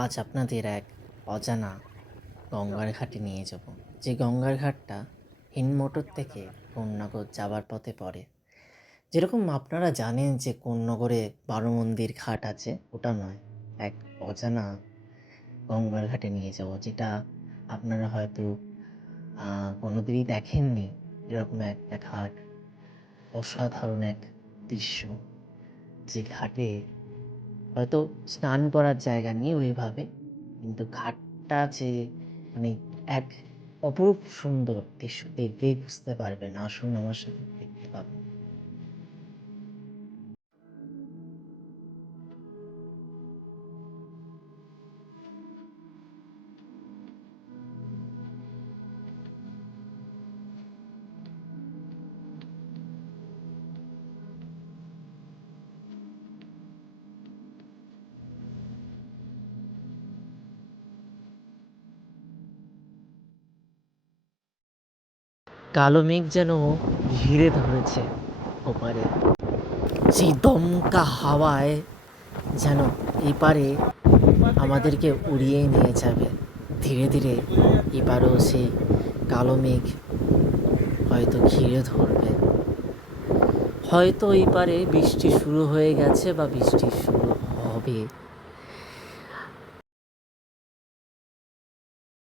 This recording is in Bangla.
আজ আপনাদের এক অজানা গঙ্গার ঘাটে নিয়ে যাব, যে গঙ্গার ঘাটটা হিন্দমোটর থেকে কোন্নগর যাবার পথে পড়ে। যেরকম আপনারা জানেন যে কোন্নগরে ১২ মন্দির ঘাট আছে, ওটা নয়, এক অজানা গঙ্গার ঘাটে নিয়ে যাব, যেটা আপনারা হয়তো কোনোদিনই দেখেননি। এরকম একটা ঘাট, অসাধারণ এক দৃশ্য, যে ঘাটে হয়তো স্নান করার জায়গা নেই ওইভাবে, কিন্তু ঘাটটা যে মানে এক অপরূপ সুন্দর দৃশ্য, দেখলেই বুঝতে পারবেন। আসুন আমার সাথে, দেখতে পাবেন। কালো মেঘ যেন ঘিরে ধরেছে ওপারে, সেই দমকা হাওয়ায় যেন এপারে আমাদেরকে উড়িয়ে নিয়ে যাবে। ধীরে ধীরে এপারেও সেই কালো মেঘ হয়তো ঘিরে ধরবে। হয়তো এপারে বৃষ্টি শুরু হয়ে গেছে বা বৃষ্টি শুরু হবে।